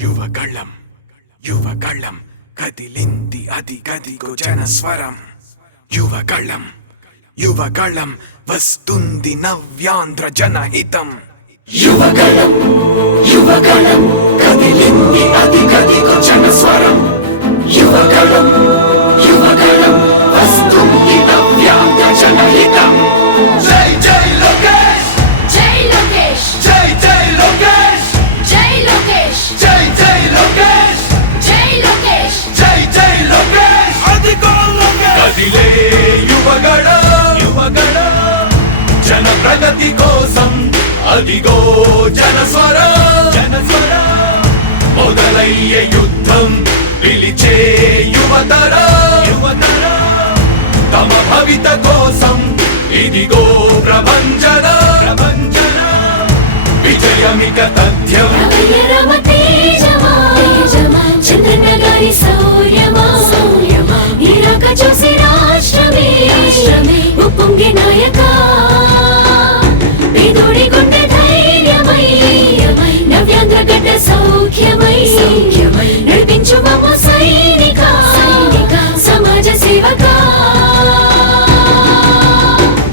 యువగళం యువగళం కదిలింది అది గదిగో జనస్వరం యువగళం యువగళం వస్తుంది నవ్యాంధ్ర జనహితం యువగళం యువగళం కదిలింది అది గదిగో జనస్వరం యువగళం యువగళం వస్తుంది నవ్యాంధ్ర జనహితం జై జై లోకేష్ జై లోకేష్ జై జై లోకేష్ జై లోకేష్ జై జై లోకేష్ జై లోకేష్ జై జై లోకేష్ అదిగో లోకేష్ కదిలే యువగళం యువగళం జన ప్రగతి కోసం అదిగో జనస్వరం జనస్వరం మొదలయ్యే యుద్ధం పిలిచే యువతరం యువతరం తమ భవిత కోసం ఇదిగో ప్రభంజనం ప్రభంజనం విజయమిక తథ్యం రమ తేజమా చంద్రన్న గారి శౌర్యమా నీరాక చూసి రాష్ట్రమే ఉప్పొంగే నాయక పేదోడి గుండె ధైర్యమై నవ్యాంధ్ర గడ్డ సౌఖ్యమై నడిపించు మమ్మ సైనిక సమాజ సేవక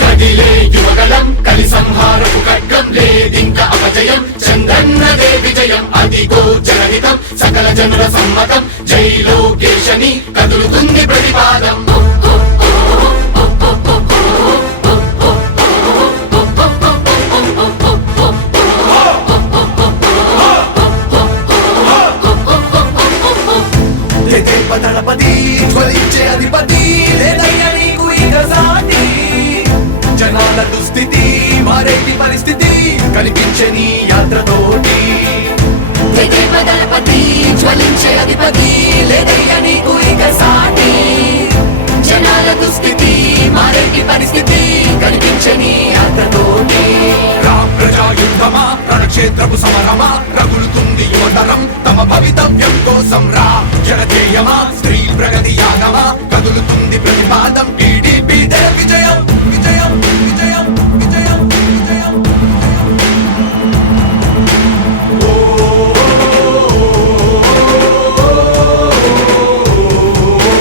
కదిలే యువగళం కలి సంహారపు ఖడ్గం లేదింక అపజయం చంద్రన్నదే విజయం అదిగో జనహితం సకల జనుల సమ్మతం జై లోకేశని కదులుతుంది ప్రతిపాదం దళపతి జ్వలించే అధిపతి లేదయ్యా నీకు ఇక సాటి జనాల దుస్థితి మారేటి పరిస్థితి కనిపించే నీ యాత్రతోటి దళపతి జ్వలించే అధిపతి లేదయ్యా నీకు ఇక సాటి జనాల దుస్థితి మారేటి పరిస్థితి కనిపించే నీ యాత్రతోటి ప్రజాయుద్ధమా రణక్షేత్రపు సమరమా రగులుతుంది యువతరం తమ భవితవ్యం కోసం రా జనజేయమా స్త్రీ ప్రగతి యాగమా కదులుతుంది ప్రతిపాదం టీడీపీ విజయం విజయం విజయం విజయం విజయం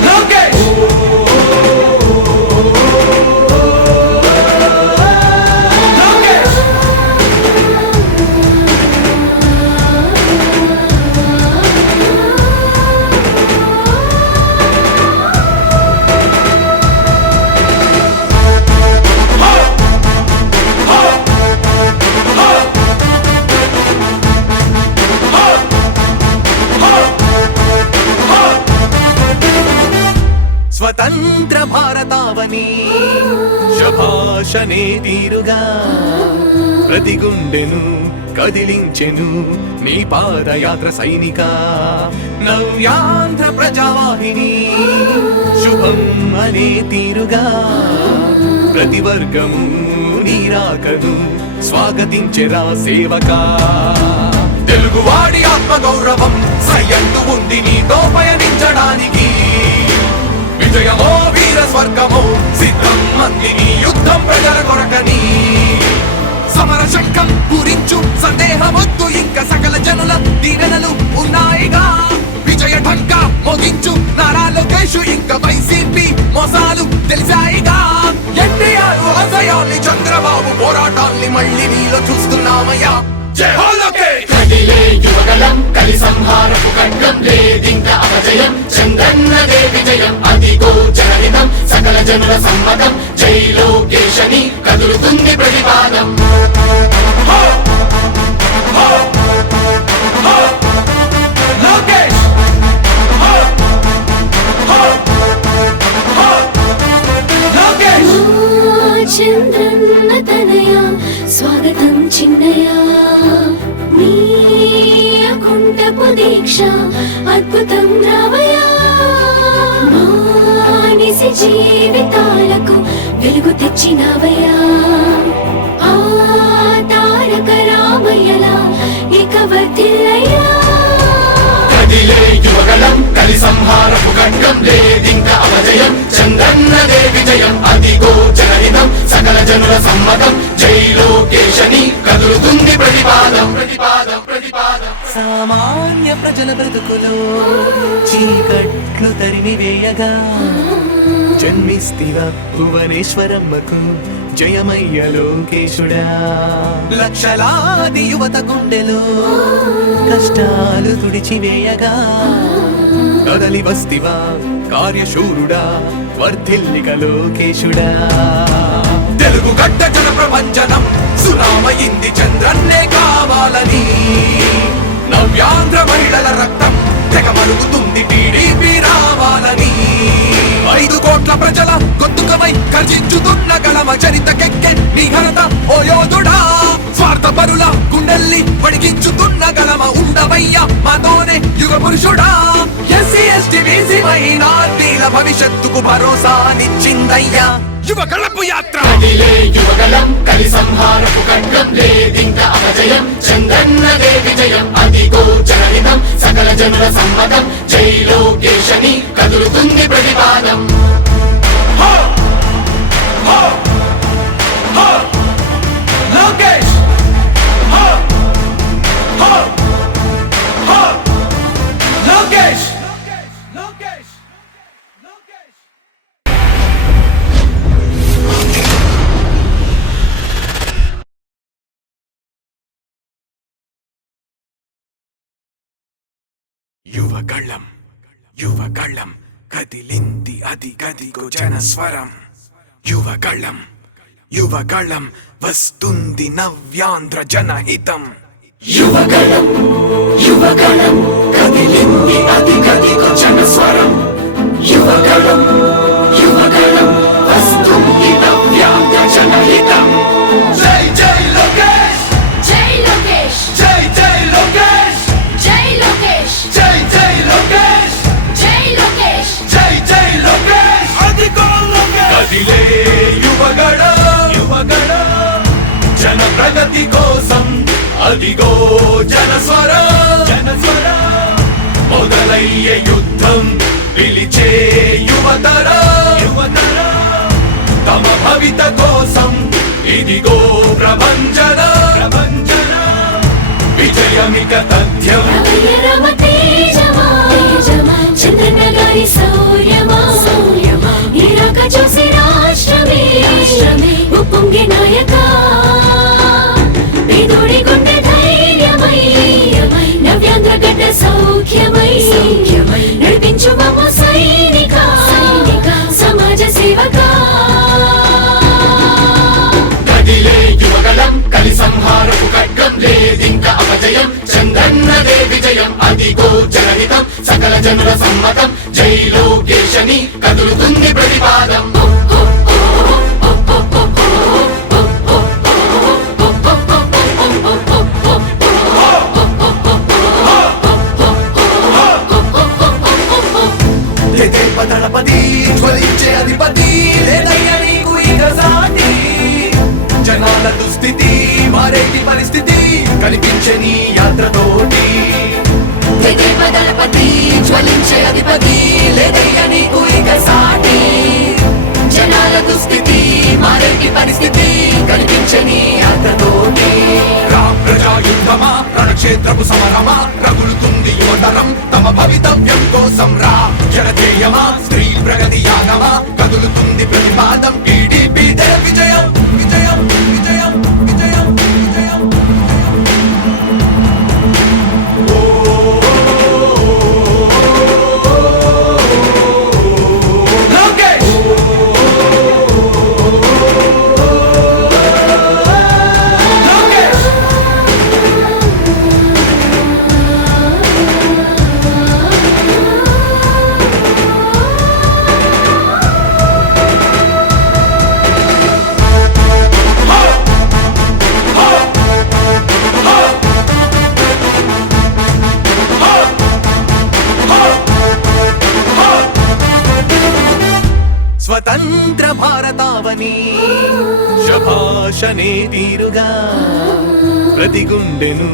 లోకేష్ స్వతంత్ర భారతావని శభాషనే తీరుగా ప్రతి గుండెను కదిలించెను నీ పాదయాత్ర సైనిక నవ్యాంధ్ర ప్రజావాహిని శుభం అనే తీరుగా ప్రతి వర్గము నీరాకను స్వాగతించెరా సేవక తెలుగువాడి ఆత్మగౌరవం సయ్యంటూ ఉంది నీతో పయనించడానికి విజయమో వీర స్వర్గమో సిద్ధం మందిని యుద్ధం ప్రజల కొరకని సమర శంఖం పూరించు సందేహమొద్దు ఇంకా సకల జనుల దీవెనలు ఉన్నాయిగా విజయ ఢంక మోగించు నారా లోకేష్ ఇంకా వైసీపీ మోసాలు తెలిసాయిగా ఎన్టీఆర్ ఆశయాల్ని చంద్రబాబు పోరాటాల్ని మళ్ళీ నీలో చూస్తున్నామయ్యా జై హో లోకేష్ కదిలే యువగళం కలి సంహారపు ఖడ్గం లేదింక అపజయం చంద్రన్నదే విజయం అదిగో జనహితం సకల జనుల సమ్మతం జై లోకేశని కదులుతుంది ప్రతిపాదం లోకేష్ లోకేష్ చంద్రన్న తనయ స్వాగతం చిన్నయ నీ అకుంఠపు దీక్ష అద్భుతం రావయ మానిసి జీవితాలకు వెలుగు తెచ్చినవయ్యా ఆ తారక రామయ్యలా ఇక వర్ధిల్లయ్యా కదిలే యువగళం కలి సంహారపు ఖడ్గం లేదింక అపజయం చంద్రన్నదే విజయం అదిగో జనహితం సకల జనుల సమ్మతం జై లోకేశని కదులుతుంది ప్రతిపాదం ప్రతిపాదం ప్రతిపాదం సామాన్య ప్రజల బ్రతుకులో చీకట్లు తరిమి వేయగా జన్మిస్తివ భువనేశ్వరమ్మకు జయమయ్య లోకేశుడా. లక్షలాది యువత గుండెలో కష్టాలు తుడిచివేయగా కదలి వస్తివా కార్యశూరుడా వర్ధిల్లిక లోకేశుడా. తెలుగు గడ్డ జన ప్రపంచనం సునామయింది చంద్రన్నే కావాలని నవ్యాంధ్ర మహిళల రక్తం తెగ మరుగుతుంది టీడీపీ రావాలని 5 కోట్ల ప్రజల గొంతుకమై గర్జించుతున్న గళమ చరితకెక్కె నీ ఘనత ఓ యోధుడా. స్వార్థ పరుల గుండెల్ని వడికించుతున్న గళమ ఉండవయ్య మాతోనే యుగ పురుషుడా. ఎస్సీ ఎస్టీ బీసీ మైనార్టీల భవిష్యత్తుకు భరోసానిచ్చిందయ్యా యువ గళపు యాత్ర. కదిలే యువగలం కలి సంహారపు ఖడ్గం లేదింక అపజయం చంద్రన్నదే విజయం అదిగో జనహితం సకల జనుల సమ్మతం జై లోకేశని కదులుతుంది ప్రతిపాదం. హో! హో! హో! లోకేష్! హో! హో! హో! లోకేష్! లోకేష్! లోకేష్! యువగళం యువగళం కదిలింది అది గదిగో జనస్వరం. యువగళం యువగళం వస్తుంది నవ్యాంధ్ర జనహితం. యువగలం యువగలం కదిలింది అది గదిగో జనస్వరం. యువగలం యువగలం వస్తుంది నవ్యాంధ్ర జనహితం. జై జై లోకేష్ జై లోకేష్ జై జై లోకేష్ జై లోకేష్ జై జై లోకేష్ జై లోకేష్ జై జై లోకేష్ అదిగో లోకేష్. కదిలే యువగళం యువగళం జన ప్రగతి కోసం అదిగో జనస్వరం జనస్వరం. మొదలయ్యే యుద్ధం పిలిచే యువతరం యువతరం. తమ భవిత కోసం ఇదిగో ప్రభంజనం ప్రభంజనం. విజయమిక తథ్యం రమయ రమ తేజమా తేజమా చంద్రన్న గారి శౌర్యమా శౌర్యమా ఇరాక చూసి రాష్ట్రమే రాష్ట్రమే ఉప్పొంగే నాయక పేదోడి గుండె ధైర్యమై నవ్యాంధ్ర గడ్డ సౌఖ్యమై సౌఖ్యమై నడిపించు మమ్మ సైనిక సైనిక సమాజ సేవక. కదిలే యువగలం కలి సంహారపు ఖడ్గం లేదింక అపజయం చంద్రన్నదే విజయం అదిగో జనహితం సకల జనుల సమ్మతం జై లోకేశని కదులుతుంది ప్రతిపాదం. దళపతి జ్వలించే అధిపతి లేదయ్య నీకు ఇక సాటి. జనాల దుస్థితి మారేటి పరిస్థితి కనిపించే నీ యాత్రతోటి. దళపతి జ్వలించే అధిపతి లేదయ్య నీకు ఇక సాటి. జనాల దుస్థితి మారేటి పరిస్థితి కనిపించని యాత్రతోటి. ప్రజాయుద్ధమా రణక్షేత్రపు సమరమా రగులుతుంది యువతరం తమ భవితవ్యం కోసం రా. జనజేయమా స్త్రీ ప్రగతి యాగమా కదులుతుంది ప్రతిపాదం. టీడీపీ విజయం విజయం విజయం విజయం విజయం. లోకేష్ లోకేష్ స్వతంత్ర భారతావని శభాషనే తీరుగా ప్రతి గుండెను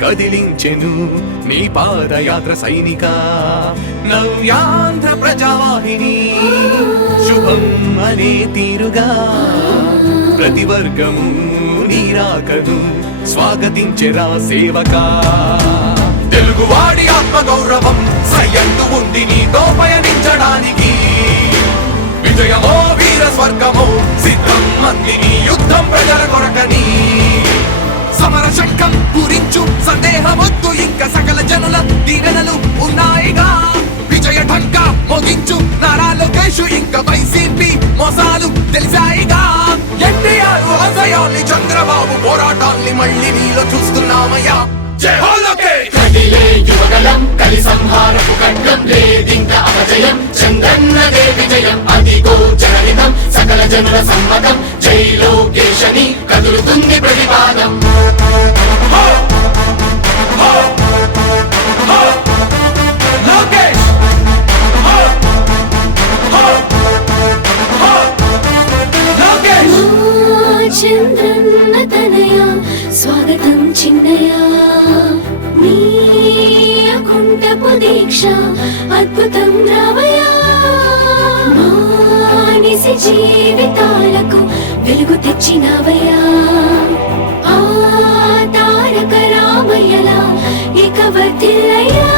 కదిలించెను నీ పాదయాత్ర సైనిక. నవ్యాంధ్ర ప్రజావాహిని శుభం అనే తీరుగా ప్రతి వర్గము నీరాకను స్వాగతించెరా సేవక. తెలుగువాడి ఆత్మ గౌరవం సయ్యందు ఉంది నీతో పయనించడానికి. విజయమో వీర స్వర్గమో సిద్ధం మందిని యుద్ధం ప్రజల కొరకని. సమర శంఖం పూరించు సందేహమొద్దు ఇంకా సకల జనుల దీవెనలు ఉన్నాయిగా. విజయ ఢంక మోగించు నారా లోకేష్ ఇంకా వైసీపీ మోసాలు తెలిసాయిగా. ఎన్టీఆర్ ఆశయాల్ని చంద్రబాబు పోరాటాల్ని మళ్ళీ నీలో చూస్తున్నామయ్యా. జై హో లోకేష్. కదిలే యువగలం కలి సంహారపు ఖడ్గం లేదింక అపజయం చంద్రన్నదే విజయం అదిగో జనహితం సకల జనుల సమ్మతం జై లోకేశని కదులుతుంది ప్రతిపాదం. హో! హో! హో! లోకేష్! హో! హో! హో! లోకేష్! చంద్రన్న తనయ స్వాగతం చిన్నయ నీ అకుంఠపు దీక్ష అద్భుతం రావయ్యా. మానిసి జీవితాలకు వెలుగు తెచ్చినవయ్యా. ఆ తారక రామయ్యలా ఇక వర్ధిల్లయ్యా.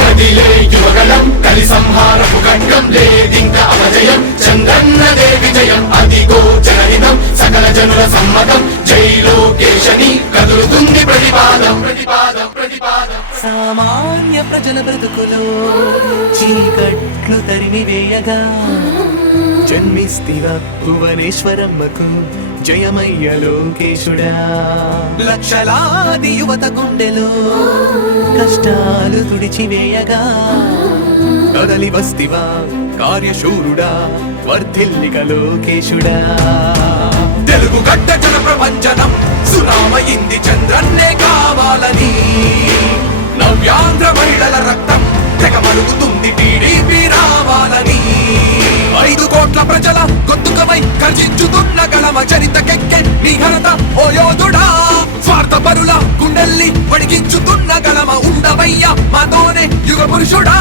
కదిలే యువగలం కలి సంహారపు ఖడ్గం లేదింక అపజయం చంద్రన్నదే విజయం అదిగో జనహితం సకల జనుల సమ్మతం జై లోకేశని కదులుతుంది ప్రతిపాదం. ప్రతిపాదం ప్రతిపాదం. సామాన్య ప్రజల బ్రతుకులో చీకట్లు తరిమి వేయగా జన్మిస్తివా భువనేశ్వరమ్మకు జయమయ్య లోకేశుడా. లక్షలాది యువత గుండెలో కష్టాలు తుడిచివేయగా కదలి వస్తివా కార్యశూరుడా వర్ధిల్లిక లోకేశుడా. తెలుగు గడ్డ జన ప్రపంచనం సునామయింది చంద్రన్నే కావాలని. నవ్యాంధ్ర మహిళల రక్తం తెగ మరుగుతుంది టీడీపీ రావాలని. 5 కోట్ల ప్రజల గొంతుకమై గర్జించుతున్న గళమ చరితకెక్కే నీ ఘనత ఓ యోధుడా. స్వార్థ పరుల గుండెల్ని వణికించుతున్న గళమ ఉండవయ్యా మాతోనే యుగ పురుషుడా.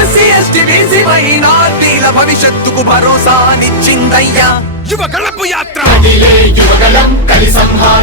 ఎస్సీ ఎస్టీ బీసీ మైనార్టీల భవిష్యత్తుకు భరోసా నిచ్చిందయ్యా యువ గళపు యాత్ర. కదిలే యువగలం కలి సంహార